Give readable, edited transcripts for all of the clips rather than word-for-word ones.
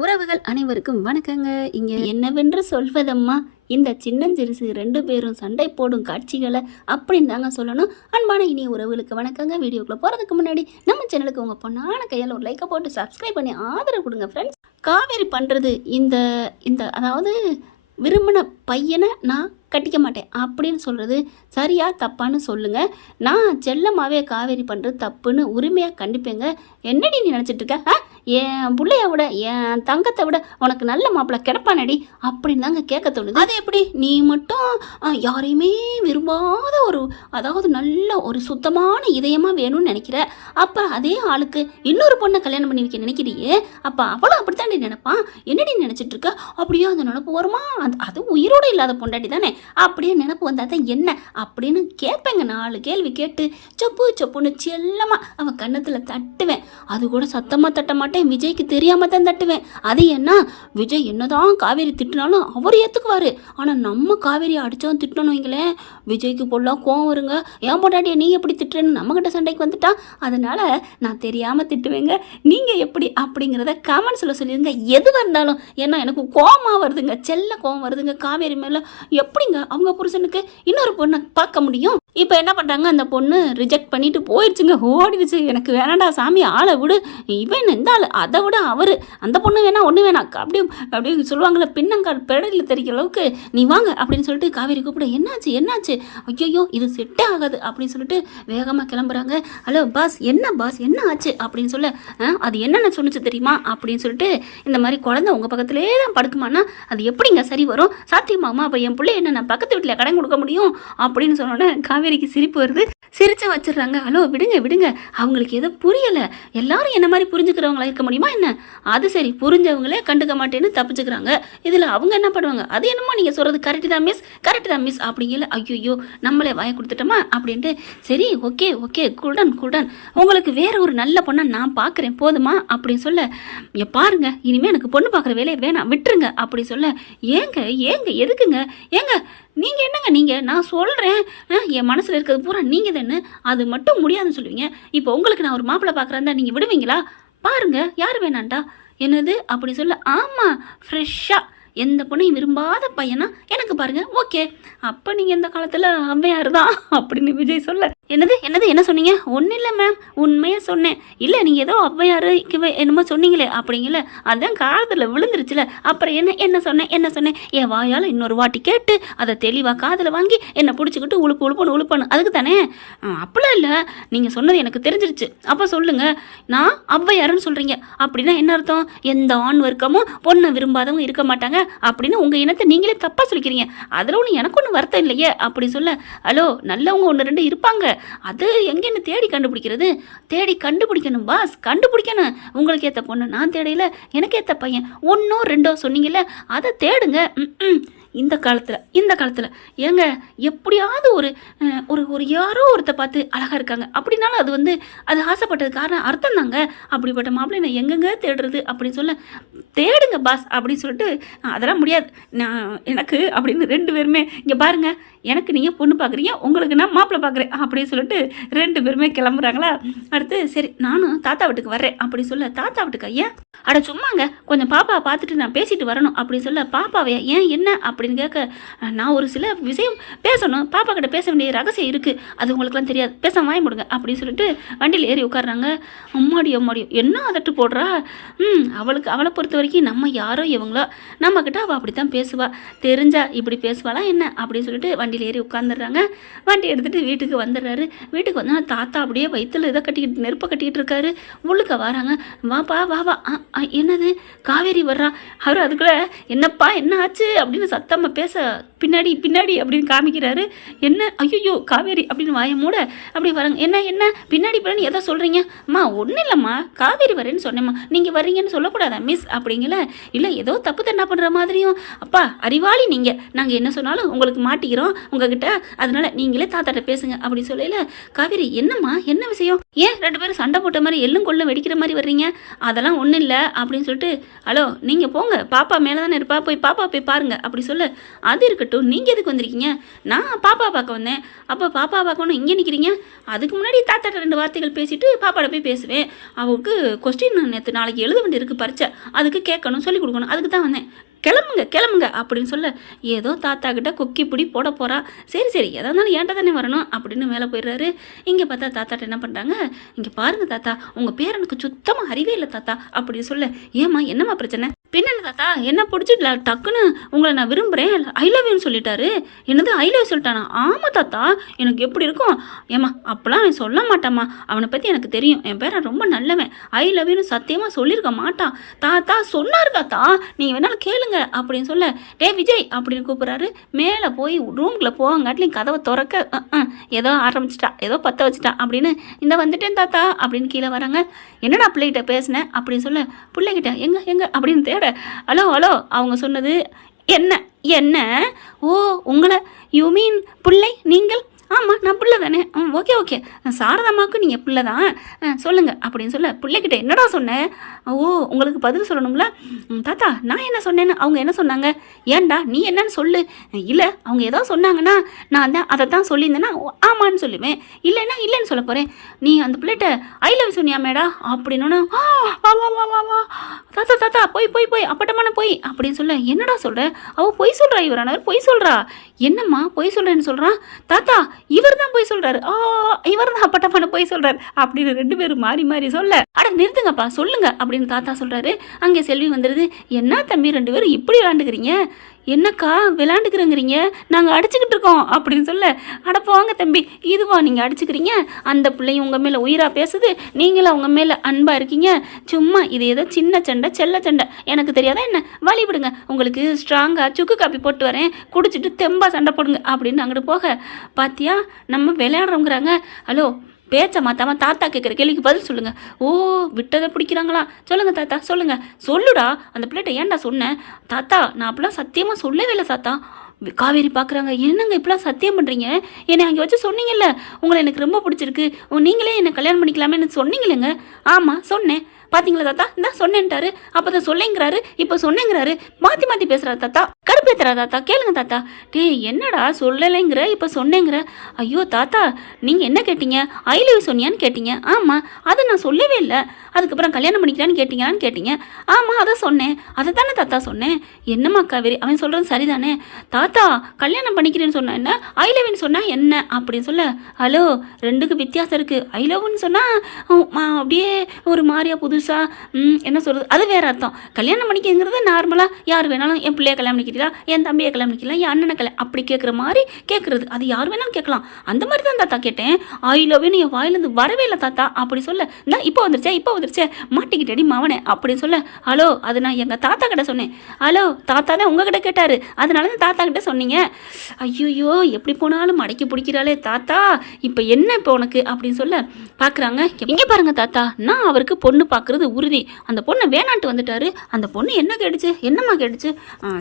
உறவுகள் அனைவருக்கும் வணக்கங்க. இங்கே என்னவென்று சொல்வதம்மா, இந்த சின்னஞ்சிறுசு 2 பேரும் சண்டை போடும் காட்சிகளை அப்படின்னு தாங்க சொல்லணும். அன்பான இனிய உறவுகளுக்கு வணக்கங்க. வீடியோக்குள்ளே போகிறதுக்கு முன்னாடி நம்ம சேனலுக்கு உங்கள் பொண்ணான கையால் ஒரு லைக்கை போட்டு சப்ஸ்கிரைப் பண்ணி ஆதரவு கொடுங்க ஃப்ரெண்ட்ஸ். காவேரி பண்ணுறது இந்த இந்த அதாவது விரும்பின பையனை நான் கட்டிக்க மாட்டேன் அப்படின்னு சொல்கிறது சரியா தப்பான்னு சொல்லுங்கள். நான் செல்லமாகவே காவேரி பண்ணுறது தப்புன்னு உரிமையாக கண்டிப்பேங்க. என்னடி நீ நினச்சிட்டு இருக்க? என் பிள்ளைய விட என் தங்கத்தை விட உனக்கு நல்ல மாப்பிள்ளை கிடப்பானடி அப்படின்னு தாங்க கேட்க தோணுது. அது எப்படி நீ மட்டும் யாரையுமே விரும்பாத அதாவது நல்ல ஒரு சுத்தமான இதயமாக வேணும்னு நினைக்கிற, அப்போ அதே ஆளுக்கு இன்னொரு பொண்ணை கல்யாணம் பண்ணி வைக்க நினைக்கிறியே, அப்போ அவளும் அப்படித்தாண்டி நினைப்பான். என்னடி நினச்சிட்டு இருக்க? அப்படியே அந்த நினப்பு வருமா? அது உயிரோடு இல்லாத பொண்டாட்டி தானே, அப்படியே நினப்பு வந்தால் தான் என்ன அப்படின்னு கேட்பேங்க. 4 கேள்வி கேட்டு சொப்புன்னு செல்லமாக அவன் கன்னத்தில் தட்டுவேன். அது கூட சத்தமாக தட்ட மாட்டேன், விஜய்க்கு தெரியாமல் தான் தட்டுவேன். அது என்ன, விஜய் என்னதான் காவேரி திட்டினாலும் அவர் ஏற்றுக்குவார். ஆனால் நம்ம காவேரியை அடித்தோம் திட்டணும் வைங்களேன், விஜய்க்கு பொருளாக கோவம் வருங்க. ஏன் பொண்டாட்டியை நீ எப்படி திட்டுறேன்னு நம்மக்கிட்ட சண்டைக்கு வந்துட்டா. அதனால் நான் தெரியாமல் திட்டுவேங்க. நீங்கள் எப்படி அப்படிங்கிறத கமெண்ட்ஸில் சொல்லிடுங்க. எதுவாக இருந்தாலும். ஏன்னா எனக்கு கோவமாக வருதுங்க, செல்ல கோவம் வருதுங்க காவேரி மேலே. எப்படிங்க அவங்க புருஷனுக்கு இன்னொரு பொண்ணை பார்க்க முடியும்? இப்போ என்ன பண்ணுறாங்க, அந்த பொண்ணு ரிஜெக்ட் பண்ணிட்டு போயிடுச்சுங்க, ஓடிடுச்சு. எனக்கு வேணாண்டா சாமி, ஆளை விடு, இவன் இந்த ஆள், அதை விட அவர், அந்த பொண்ணு வேணா ஒன்று வேணா அப்படியே சொல்லுவாங்கள்ல, பின்னங்கால் பெடலில் தெரிக்கிற அளவுக்கு நீ வாங்க அப்படின்னு சொல்லிட்டு காவேரி கூப்பிட, என்னாச்சு ஐயோ இது செட்டே ஆகாது அப்படின்னு சொல்லிட்டு வேகமாக கிளம்புறாங்க. ஹலோ பாஸ், என்ன ஆச்சு அப்படின்னு சொல்ல, அது என்னென்ன சொன்னிச்சு தெரியுமா அப்படின்னு சொல்லிட்டு, இந்த மாதிரி குழந்தை உங்கள் பக்கத்திலே தான் படுக்குமானா அது எப்படிங்க சரி வரும்? சாத்தியமாமா? அப்போ என் பிள்ளை என்ன நான் பக்கத்து வீட்டில் கடன் கொடுக்க முடியும் அப்படின்னு சொன்னோன்னே காவேரிக்கு சிரிப்பு வருது. சிரிச்சு வச்சிடுறாங்க. ஹலோ விடுங்க, அவங்களுக்கு எதோ புரியலை. எல்லாரும் என்ன மாதிரி புரிஞ்சுக்கிறவங்களா இருக்க முடியுமா என்ன? அது சரி, புரிஞ்சவங்களே கண்டுக்க மாட்டேன்னு தப்பிச்சுக்கிறாங்க. இதில் அவங்க என்ன பண்ணுவாங்க? அது என்னமோ நீங்கள் சொல்கிறது கரெக்டு தான் மிஸ் அப்படிங்கல. ஐயோ நம்மளே வாயை கொடுத்துட்டோமா அப்படின்ட்டு, சரி ஓகே குல்டன் உங்களுக்கு வேற ஒரு நல்ல பொண்ணை நான் பார்க்குறேன் போதுமா அப்படின்னு சொல்ல, பாருங்க இனிமேல் எனக்கு பொண்ணு பார்க்குற வேலையை வேணாம் விட்டுருங்க அப்படி சொல்ல, ஏங்க எதுக்குங்க? ஏங்க நீங்கள் என்னங்க, நான் சொல்கிறேன், என் மனசில் இருக்கிறது பூரா நீங்கள் தானே, அது மட்டும் முடியாதுன்னு சொல்லுவீங்க. இப்போ உங்களுக்கு நான் ஒரு மாப்பிள்ளை பார்க்குறேன் தான் நீங்கள் விடுவீங்களா? பாருங்க யார் வேணாண்டா என்னது அப்படி சொல்ல, ஆமாம் ஃப்ரெஷ்ஷாக எந்த பொண்ணையும் விரும்பாத பையனா எனக்கு பாருங்க ஓகே, அப்போ நீங்கள் இந்த காலத்தில் அவ்வையார் தான் அப்படின்னு விஜய் சொல்ல, என்னது என்ன சொன்னீங்க? ஒன்றும் இல்லை மேம், உண்மையாக சொன்னேன். இல்லை நீங்கள் ஏதோ ஔவையார் என்னமோ சொன்னீங்களே அப்படிங்கல, அதான் காதில் விழுந்துருச்சுல. அப்புறம் என்ன சொன்னேன் என் வாயால் இன்னொரு வாட்டி கேட்டு அதை தெளிவாக காதில் வாங்கி என்னை பிடிச்சிக்கிட்டு உழுப்பணும் அதுக்கு தானே. அப்படிலாம் இல்லை, நீங்கள் சொன்னது எனக்கு தெரிஞ்சிருச்சு. அப்போ சொல்லுங்கள், நான் ஔவையாருன்னு சொல்கிறீங்க அப்படின்னா என்ன அர்த்தம்? எந்த ஆண் வர்க்கமும் பொண்ணை விரும்பாதவங்க இருக்க மாட்டாங்க அப்படின்னு உங்கள் இனத்தை நீங்களே தப்பாக சொல்லிக்கிறீங்க. அதில் ஒன்று எனக்கு ஒன்றும் வருத்தம் இல்லையே அப்படி சொல்ல, ஹலோ நல்லவங்க 1 2 இருப்பாங்க, அது எங்கன்னு தேடி கண்டுபிடிக்கணும் பாஸ், கண்டுபிடிக்கணும். உங்களுக்கு ஏற்ற பொண்ணு நான் தேடையில, எனக்கு ஏற்ற பையன் 1 2 சொன்னீங்கல்ல, அதை தேடுங்க. இந்த காலத்தில் ஏங்க எப்படியாவது ஒரு யாரோ ஒருத்த பார்த்து அழகாக இருக்காங்க அப்படின்னாலும் அது ஆசைப்பட்டது காரணம் அர்த்தம் தாங்க. அப்படிப்பட்ட மாப்பிள்ளை நான் எங்கெங்க தேடுறது அப்படின்னு சொல்ல, தேடுங்க பாஸ் அப்படின்னு சொல்லிட்டு, அதெல்லாம் முடியாது எனக்கு அப்படின்னு 2 பேருமே, இங்கே பாருங்க எனக்கு நீங்கள் பொண்ணு பார்க்குறீங்க, உங்களுக்கு நான் மாப்பிள்ளை பார்க்குறேன் அப்படின்னு சொல்லிட்டு 2 பேருமே கிளம்புறாங்களா. அடுத்து சரி நானும் தாத்தா வீட்டுக்கு வர்றேன் அப்படி சொல்ல, தாத்தா வீட்டுக்கு ஐயா அட சும்மாங்க கொஞ்சம் பாப்பாவை பார்த்துட்டு நான் பேசிட்டு வரணும் அப்படின்னு சொல்ல, பாப்பாவையா ஏன் என்ன அப்படின்னு கேட்க, நான் ஒரு சில விஷயம் பேசணும், பாப்பா கிட்ட பேச வேண்டிய ரகசியம் இருக்குது, அது உங்களுக்குலாம் தெரியாது, பேச வாங்கி முடுங்க அப்படின்னு சொல்லிட்டு வண்டியில் ஏறி உட்காடுறாங்க. அம்மாடியோ என்ன அதட்டு போடுறா. அவளை பொறுத்த வரைக்கும் நம்ம யாரோ இவங்களோ, நம்மக்கிட்ட அவள் அப்படி தான் பேசுவா, தெரிஞ்சா இப்படி பேசுவாளா என்ன அப்படின்னு சொல்லிட்டு வண்டியில் ஏறி உட்காந்துடுறாங்க. வண்டி எடுத்துகிட்டு வீட்டுக்கு வந்துடுறாரு. வீட்டுக்கு வந்து தாத்தா அப்படியே வயிற்றுல இதை கட்டிக்கிட்டு நெருப்பை கட்டிக்கிட்டு இருக்காரு. உள்ளுக்க வராங்க, வாப்பா வா என்னது காவேரி வர்றா. அவர் அதுக்குள்ள என்னப்பா என்ன ஆச்சு அப்படின்னு சத்தமாக பேச, பின்னாடி அப்படின்னு காமிக்கிறாரு. என்ன ஐயோ காவேரி அப்படின்னு வாய மூட அப்படி வராங்க. என்ன பின்னாடி எதை சொல்கிறீங்க? அம்மா ஒன்றும் இல்லைம்மா, காவேரி வரேன்னு சொன்னேம்மா, நீங்கள் வர்றீங்கன்னு சொல்லக்கூடாதா மிஸ் அப்படிங்கல. இல்லை ஏதோ தப்பு தண்டா பண்ணுற மாதிரியும், அப்பா அறிவாளி நீங்கள், நாங்கள் என்ன சொன்னாலும் உங்களுக்கு மாட்டிக்கிறோம் உங்ககிட்ட, அதனால நீங்களே தாத்தாட்ட பேசுங்க அப்படி சொல்லல. காவேரி என்னம்மா என்ன விஷயம், ஏன் 2 பேரும் சண்டை போட்ட மாதிரி எள்ளும் கொள்ளும் வெடிக்கிற மாதிரி வர்றீங்க? அதெல்லாம் ஒன்றும் இல்லை அப்படின்னு சொல்லிட்டு, ஹலோ நீங்கள் போங்க, பாப்பா மேலே தானே இருப்பா, போய் பாப்பா போய் பாருங்க அப்படி சொல்ல. அது இருக்கட்டும், நீங்கள் எதுக்கு வந்திருக்கீங்க? நான் பாப்பா பார்க்க வந்தேன். அப்போ பாப்பா பார்க்கணும் இங்கே நிற்கிறீங்க? அதுக்கு முன்னாடி தாத்தாட்ட 2 வார்த்தைகள் பேசிட்டு பாப்பாட்ட போய் பேசுவேன். அவளுக்கு கொஸ்டின் நேற்று நாளைக்கு எழுத வேண்டி இருக்குது பரீட்சை, அதுக்கு கேட்கணும் சொல்லிக் கொடுக்கணும், அதுக்கு தான் வந்தேன். கிளம்புங்க கிளம்புங்க அப்படின்னு சொல்ல, ஏதோ தாத்தா கிட்ட கொக்கி பிடி போட போகிறா. சரி சரி எதா இருந்தாலும் ஏன்ட்ட தானே வரணும் அப்படின்னு மேலே போயிடுறாரு. இங்கே பார்த்தா தாத்தாட்ட என்ன பண்ணுறாங்க, இங்கே பாருங்கள் தாத்தா, உங்கள் பேர் எனக்கு சுத்தமாக அறிவே இல்லை தாத்தா அப்படி சொல்ல. ஏம்மா என்னம்மா பிரச்சனை? பின்னல் தாத்தா என்ன பிடிச்சிடல, டக்குன்னு உங்களை நான் விரும்புகிறேன் ஐ லவ் யூன்னு சொல்லிட்டாரு. என்னது ஐ லவ் சொல்லிட்டானா? ஆமாம் தாத்தா, எனக்கு எப்படி இருக்கும்? ஏம்மா அப்போலாம் அவன் சொல்ல மாட்டாம்மா, அவனை பற்றி எனக்கு தெரியும், என் பேரை ரொம்ப நல்லவன், ஐ லவ் யூன்னு சத்தியமாக சொல்லியிருக்க மாட்டான். தாத்தா சொன்னார் தாத்தா, நீங்கள் வேணாலும் கேளுங்க அப்படின்னு சொல்ல, டே விஜய் அப்படின்னு கூப்பிட்றாரு. மேலே போய் ரூம்குள்ளே போவாங்காட்டிலையும் கதவை திறக்க ஏதோ ஆரம்பிச்சிட்டா, ஏதோ பற்ற வச்சுட்டா அப்படின்னு, இந்த வந்துட்டேன் தாத்தா அப்படின்னு கீழே வராங்க. என்னடா பிள்ளைகிட்ட பேசினேன் அப்படின்னு சொல்ல, பிள்ளைகிட்ட எங்க எங்க அப்படின்னு தேட, ஹலோ ஹலோ அவங்க சொன்னது என்ன என்ன, ஓ உங்களை யூ மீன் பிள்ளை நீங்கள்? ஆமாம் நான் பிள்ளை தானே. ஓகே ஓகே, சாரதாமாவுக்கு நீங்கள் பிள்ளை தான், சொல்லுங்கள் அப்படின்னு சொல்ல. பிள்ளைகிட்ட என்னடா சொன்னேன்? ஓ உங்களுக்கு பதில் சொல்லணுங்களா? தாத்தா நான் என்ன சொன்னேன்னு அவங்க என்ன சொன்னாங்க? ஏன்டா நீ என்னன்னு சொல்லு. இல்லை அவங்க ஏதோ சொன்னாங்கன்னா நான் தான் அதை தான் சொல்லியிருந்தேன்னா ஆமான்னு சொல்லுவேன், இல்லைன்னா இல்லைன்னு சொல்ல போகிறேன். நீ அந்த பிள்ளைகிட்ட ஐ லவ் சொன்னியா மேடா அப்படின்னு, தாத்தா தாத்தா போய் போய் போய் அப்பட்டமான போய் அப்படின்னு சொல்ல. என்னடா சொல்கிற? அவள் பொய் சொல்கிறா, இவரானவர் பொய் சொல்கிறா. என்னம்மா பொய் சொல்கிறேன்னு சொல்கிறான்? தாத்தா இவர் தான் போய் சொல்றாரு, இவர் தான் அப்பட்டமான போய் சொல்றாரு அப்படின்னு 2 பேரும் மாறி மாறி சொல்ல. அட நிறுத்துங்கப்பா சொல்லுங்க அப்படின்னு தாத்தா சொல்றாரு. அங்கே செல்வி வந்துடுது. என்ன தம்பி 2 பேரும் இப்படி விளாண்டுக்கிறீங்க? என்னக்கா விளாண்டுக்கிறேங்கிறீங்க, நாங்கள் அடிச்சுக்கிட்டு இருக்கோம் அப்படின்னு சொல்ல. அடப்போங்க தம்பி, இதுவா நீங்கள் அடிச்சுக்கிறீங்க? அந்த பிள்ளையும் உங்கள் மேலே உயிராக பேசுது, நீங்களும் அவங்க மேலே அன்பாக இருக்கீங்க. சும்மா இது ஏதோ சின்ன சண்டை செல்ல சண்டை, எனக்கு தெரியாதா என்ன? வழி விடுங்க, உங்களுக்கு ஸ்ட்ராங்காக சுக்கு காப்பி போட்டு வரேன், குடிச்சிட்டு தெம்பா சண்டை போடுங்க அப்படின்னு அங்கிட்டு போக. பாத்தியா நம்ம விளையாடுறோங்கிறாங்க. ஹலோ பேச்சை மாத்தாம தாத்தா கேட்குற கேள்விக்கு பதில் சொல்லுங்க. ஓ விட்டதை பிடிக்கிறாங்களா? சொல்லுங்க தாத்தா சொல்லுங்க. சொல்லுடா அந்த பிள்ளைகிட்ட ஏன்டா சொன்னேன்? தாத்தா நான் அப்படிலாம் சத்தியமாக சொல்லவே இல்லை தாத்தா. காவேரி பார்க்குறாங்க. என்னங்க இப்படிலாம் சத்தியம் பண்ணுறீங்க? என்னை அங்கே வச்சு சொன்னீங்கல்ல உங்களை எனக்கு ரொம்ப பிடிச்சிருக்கு, நீங்களே என்னை கல்யாணம் பண்ணிக்கலாமேன்னு சொன்னீங்களேங்க. ஆமாம் சொன்னேன். பார்த்தீங்களா தாத்தா, இந்த சொன்னேன்ட்டாரு, அப்போ தான் சொல்லேங்கிறாரு, இப்போ சொன்னேங்கிறாரு, மாற்றி மாற்றி பேசுகிறாரு தாத்தா, கடுப்பேத்துறா தாத்தா. கேளுங்க தாத்தா. டே என்னடா சொல்லலைங்கிற இப்போ சொன்னேங்கிற? ஐயோ தாத்தா நீங்கள் என்ன கேட்டீங்க? ஐ லவ் சொன்னியான்னு கேட்டீங்க. ஆமாம் அதை நான் சொல்லவே இல்லை. அதுக்கப்புறம் கல்யாணம் பண்ணிக்கலான்னு கேட்டீங்களான்னு கேட்டீங்க. ஆமாம் அதை சொன்னேன், அதை தானே தாத்தா சொன்னேன். என்னம்மா காவேரி அவன் சொல்கிறது சரிதானே? தாத்தா கல்யாணம் பண்ணிக்கிறேன்னு சொன்னா என்ன, ஐ லவ்னு சொன்னால் என்ன அப்படின்னு சொல்ல. ஹலோ 2க்கு வித்தியாசம் இருக்குது. ஐ லவ்னு சொன்னால் அப்படியே ஒரு மாதிரியா புதுசாக என்ன சொல்கிறது, அது வேறு அர்த்தம். கல்யாணம் பண்ணிக்கிறது நார்மலாக யார் வேணாலும் என் பிள்ளைய கல்யாணம் பண்ணிக்கலாம், என் தம்பியை கல்யாணம் பண்ணிக்கலாம், என் அண்ணனை கல்யாணம் அப்படி கேட்குற மாதிரி கேட்குறது, அது யார் வேணாலும் கேட்கலாம். அந்த மாதிரி தான் தாத்தா கேட்டேன். ஐ லவ்னு என் வாயிலேருந்து வரவே இல்லை தாத்தா அப்படி சொல்ல. நான் இப்போ வந்துருச்சே மாட்டிக்கிட்டடி மாவனே அப்படின்னு சொல்ல. ஹலோ அது நான் எங்கள் தாத்தா கிட்ட சொன்னேன். ஹலோ தாத்தா தான் உங்ககிட்ட கேட்டார், அதனால தான் தாத்தா கிட்ட சொன்னீங்க. ஐயோ எப்படி போனாலும் மடக்கி பிடிக்கிறாளே தாத்தா, இப்போ என்ன இப்போ உனக்கு அப்படின்னு சொல்ல. பார்க்குறாங்க. இங்கே பாருங்க தாத்தா, நான் அவருக்கு பொண்ணு பார்க்குறது உறுதி. அந்த பொண்ணை வேணான்ட்டு வந்துட்டாரு. அந்த பொண்ணு என்ன கேட்டுச்சு, என்னம்மா கேட்டுச்சு?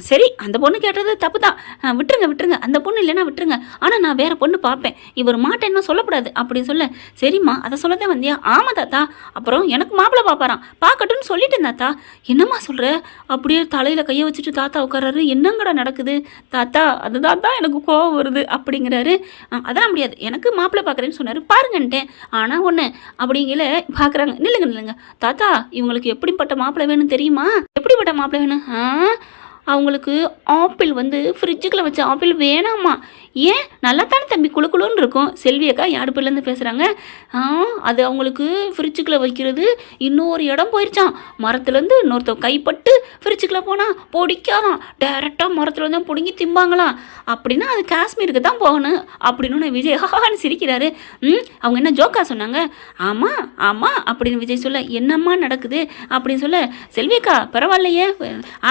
சரி அந்த பொண்ணு கேட்டது தப்பு தான், விட்டுருங்க அந்த பொண்ணு இல்லைன்னா விட்டுருங்க, ஆனால் நான் வேற பொண்ணு பார்ப்பேன், இவர் மாட்டேன்னா சொல்லக்கூடாது அப்படின்னு சொல்ல. சரிம்மா அதை சொல்லதான் வந்தியா? ஆமாம் தாத்தா. அப்புறம் எனக்கு மாப்பிள்ளை பார்ப்பாராம், பார்க்கட்டும்னு சொல்லிட்டேன் தாத்தா. என்னம்மா சொல்கிற? அப்படியே தலையில் கையை வச்சுட்டு தாத்தா உட்காராரு. என்னங்கடா நடக்குது தாத்தா? அதுதான் தான் எனக்கு கோவம் வருது அப்படிங்கிறாரு. அதெல்லாம் முடியாது, எனக்கு மாப்பிள்ளை பார்க்குறேன்னு சொன்னார், பாருங்கன்ட்டேன். ஆனால் ஒன்று அப்படிங்கல பார்க்குறாங்க. நில்லுங்க தாத்தா, இவங்களுக்கு எப்படிப்பட்ட மாப்பிள்ளை வேணும் தெரியுமா? எப்படிப்பட்ட மாப்பிள்ளை வேணும்? அவங்களுக்கு ஆப்பிள் ஃப்ரிட்ஜுக்குள்ளே வச்ச ஆப்பிள் வேணாமா. ஏன் நல்லா தானே தம்பி குழுக்குழுன்னு இருக்கும். செல்வியக்கா யாடுப்பிலேருந்து பேசுகிறாங்க. அது அவங்களுக்கு ஃப்ரிட்ஜுக்குள்ளே வைக்கிறது இன்னொரு இடம் போயிடுச்சான். மரத்துலேருந்து இன்னொருத்தர் கைப்பட்டு ஃப்ரிட்ஜுக்குள்ளே போனால் பிடிக்காதான், டேரெக்டாக மரத்துலேருந்து தான் பிடுங்கி திம்பாங்களாம். அப்படின்னா அது காஷ்மீருக்கு தான் போகணும் அப்படின்னு விஜய் ஹான்னு சிரிக்கிறாரு. அவங்க என்ன ஜோக்கா சொன்னாங்க? ஆமாம் அப்படின்னு விஜய் சொல்ல. என்னம்மா நடக்குது அப்படின்னு சொல்ல. செல்வியக்கா பரவாயில்லையே,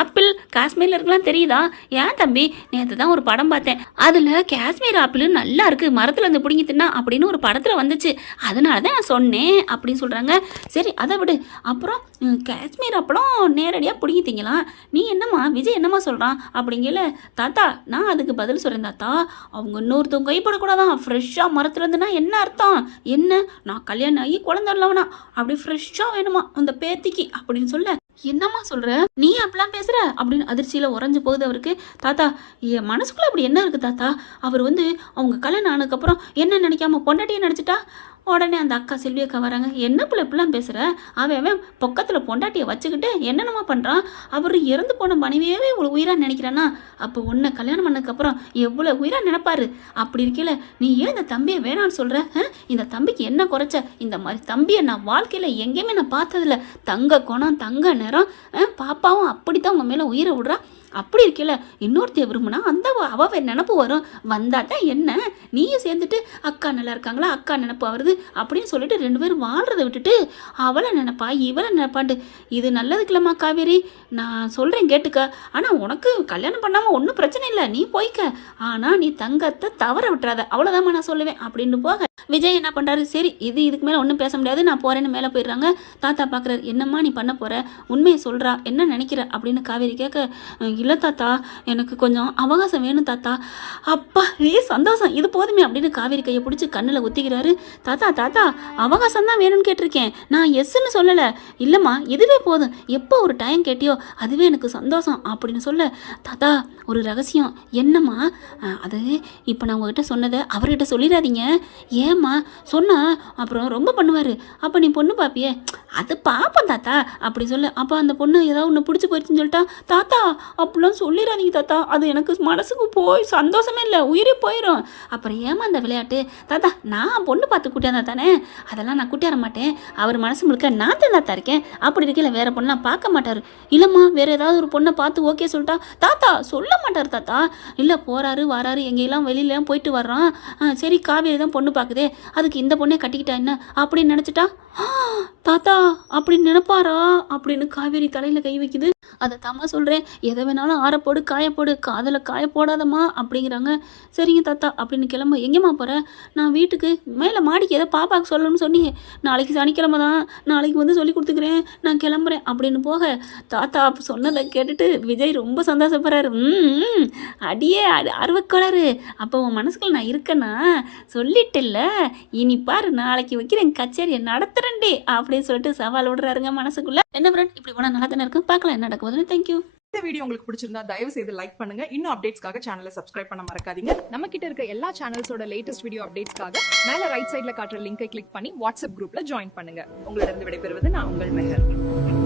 ஆப்பிள் காஷ்மீர் சமையலருக்குலாம் தெரியுதா? ஏன் தம்பி, நேற்று தான் ஒரு படம் பார்த்தேன், அதில் காஷ்மீர் ஆப்பிள் நல்லா இருக்குது, மரத்தில் இருந்து பிடிங்கி தின்னா அப்படின்னு ஒரு படத்தில் வந்துச்சு, அதனால தான் நான் சொன்னேன் அப்படின்னு சொல்கிறாங்க. சரி அதை விடு. அப்புறம் காஷ்மீர் அப்பளம் நேரடியாக பிடிங்கி திங்கலாம், நீ என்னம்மா விஜய் என்னம்மா சொல்கிறான் அப்படிங்கல. தாத்தா நான் அதுக்கு பதில் சொல்கிறேன் தாத்தா, அவங்க இன்னொருத்தவங்க கைப்படக்கூடாதான், ஃப்ரெஷ்ஷாக மரத்துலேருந்துன்னா என்ன அர்த்தம்? என்ன, நான் கல்யாணம் ஆகி குழந்தை இல்லவனா அப்படி ஃப்ரெஷ்ஷாக வேணுமா அந்த பேத்திக்கு அப்படின்னு சொல்ல. என்னம்மா சொல்கிற நீ அப்படிலாம் பேசுகிற அப்படின்னு அதிர்ச்சியில் உறைஞ்சு போகுது அவருக்கு. தாத்தா என் மனசுக்குள்ளே அப்படி என்ன இருக்குது தாத்தா, அவர் அவங்க கல்யாணம் ஆனதுக்கப்புறம் என்ன நினைக்காம பொண்டாட்டியை நினச்சிட்டா. உடனே அந்த அக்கா செல்வி அக்கா வராங்க. என்ன பிள்ளை இப்படிலாம் பேசுகிற, அவன் பக்கத்தில் பொண்டாட்டியை வச்சுக்கிட்டு என்னென்னமா பண்ணுறான், அவர் இறந்து போன மனைவியவே இவ்வளோ உயிராக நினைக்கிறானா, அப்போ உன்னை கல்யாணம் பண்ணதுக்கப்புறம் எவ்வளோ உயிராக நினைப்பாரு. அப்படி இருக்கல நீ ஏன் இந்த தம்பியை வேணான்னு சொல்கிற? இந்த தம்பிக்கு என்ன குறைச்ச? இந்த மாதிரி தம்பியை நான் வாழ்க்கையில் எங்கேயுமே நான் பார்த்ததில்ல, தங்க குணம் தங்க நிறம், பாப்பாவும் அப்படித்தான் உங்கள் மேலே உயிரை விடுறா. அப்படி இருக்கல இன்னொருத்தைய விரும்புனா அந்த அவ நினப்பு வரும், வந்தாதான் என்ன, நீயும் சேர்ந்துட்டு அக்கா நல்லா இருக்காங்களா, அக்கா நினப்பு வருது அப்படின்னு சொல்லிட்டு 2 பேரும் வாழ்றதை விட்டுட்டு அவளை நினைப்பா இவளை நினைப்பாண்டு. இது நல்லதுக்குலம்மா காவேரி, நான் சொல்கிறேன் கேட்டுக்க. ஆனால் உனக்கு கல்யாணம் பண்ணாமல் ஒன்றும் பிரச்சனை இல்லை, நீ போய்க்க, ஆனால் நீ தங்கத்தை தவற விட்டுறாத, அவ்வளோதாம்மா நான் சொல்லுவேன் அப்படின்னு போக விஜய் என்ன பண்ணுறாரு, சரி இதுக்கு மேலே ஒன்றும் பேச முடியாது, நான் போகிறேன்னு மேலே போயிடுறாங்க. தாத்தா பார்க்குறாரு, என்னம்மா நீ பண்ண போகிற, உண்மையை சொல்கிறா, என்ன நினைக்கிற அப்படின்னு காவேரி கேட்க, இல்லை தாத்தா எனக்கு கொஞ்சம் அவகாசம் வேணும் தாத்தா. அப்பா சந்தோஷம், இது போதுமே அப்படின்னு காவேரி கையை பிடிச்சி கண்ணில் ஒத்திக்கிறாரு. தாத்தா தாத்தா அவகாசம் தான் வேணும்னு கேட்டிருக்கேன், நான் எஸ்ன்னு சொல்லலை. இல்லைம்மா இதுவே போதும், எப்போ ஒரு டைம் கேட்டியோ அதுவே எனக்கு சந்தோஷம் அப்படின்னு சொல்ல. தாத்தா ஒரு ரகசியம். என்னம்மா அது, இப்போ நான் உங்ககிட்ட சொன்னதை அவர்கிட்ட சொல்லிடாதீங்க. ஏம்மா சொன்னா அப்புறம் ரொம்ப பண்ணுவார், அப்போ நீ பொண்ணு பார்ப்பியே. அது பார்ப்பேன் தாத்தா அப்படி சொல்ல. அப்போ அந்த பொண்ணு ஏதாவது ஒன்று பிடிச்சி போயிடுச்சுன்னு சொல்லிட்டா. தாத்தா அப்படிலாம் சொல்லிடாதீங்க தாத்தா, அது எனக்கு மனசுக்கு போய் சந்தோஷமே இல்லை, உயிரே போயிடும். அப்புறம் ஏமா அந்த விளையாட்டு? தாத்தா நான் பொண்ணு பார்த்து கூட்டியாந்தா தானே, அதெல்லாம் நான் கூட்டியார மாட்டேன், அவர் மனசு முழுக்க நான் தான் தாத்தா இருக்கேன். அப்படி இருக்கல வேற பொண்ணெலாம் பார்க்க மாட்டார். இல்லைம்மா வேற ஏதாவது ஒரு பொண்ணை பார்த்து ஓகே சொல்லிட்டா. தாத்தா சொல்ல மாட்டார் தாத்தா. இல்லை போகிறாரு வராரு எங்கெல்லாம் வெளியிலாம் போயிட்டு வர்றான், சரி காவேரி தான் பொண்ணு பார்க்குதே, அதுக்கு இந்த பொண்ணை கட்டிக்கிட்டா என்ன அப்படின்னு நினச்சிட்டா. தாத்தா அப்படின்னு நினைப்பாரா அப்படின்னு காவேரி தலையில் கை வைக்குது. அதை தாம்மா சொல்கிறேன், எதை வேணாலும் ஆறப்போடு காயப்போடு, காதில் காயப்போடாதம்மா அப்படிங்கிறாங்க. சரிங்க தாத்தா அப்படின்னு கிளம்ப. எங்கேம்மா போகிற? நான் வீட்டுக்கு மேலே மாடிக்கு ஏதோ பாப்பாவுக்கு சொல்லணும்னு சொன்னீங்க, நாளைக்கு சனிக்கிழமை தான், நாளைக்கு சொல்லி கொடுத்துக்கிறேன், நான் கிளம்புறேன் அப்படின்னு போக. தாத்தா சொன்னதை கேட்டுட்டு விஜய் ரொம்ப சந்தோஷப்படுறாரு. அடியே ஆர்வக்கோளாறு, அப்போ உன் மனசுக்குள்ள நான் இருக்கேன்னா சொல்லிட்டில்ல, இனி பாரு நாளைக்கு வைக்கிறேன் கச்சேரியை நடத்துறேன்டி அப்படின்னு சொல்லிட்டு சவால் விடுறாருங்க மனசுக்குள்ள. என்ன ஃப்ரெண்ட் இப்படி போனால் நல்லா தானே இருக்கும், பார்க்கலாம் என்ன நடக்குதுன்னு. தேங்க்யூ. இந்த வீடியோ உங்களுக்கு பிடிச்சிருந்தா தயவு செய்து லைக் பண்ணுங்க. இன்னும் அப்டேட்ஸ்க்காக சேனலை சப்ஸ்கிரைப் பண்ண மறக்காதீங்க. நம்ம கிட்ட இருக்க எல்லா சேனல்ஸோட லேட்டஸ்ட் வீடியோ அப்டேட்ஸ்க்காக மேல ரைட் சைடுல காட்டுற லிங்கை கிளிக் பண்ணி வாட்ஸ்அப் குரூப்ல ஜாயின் பண்ணுங்க. உங்களிடம் விடைபெறுவது நான் உங்கள் மெஹர்.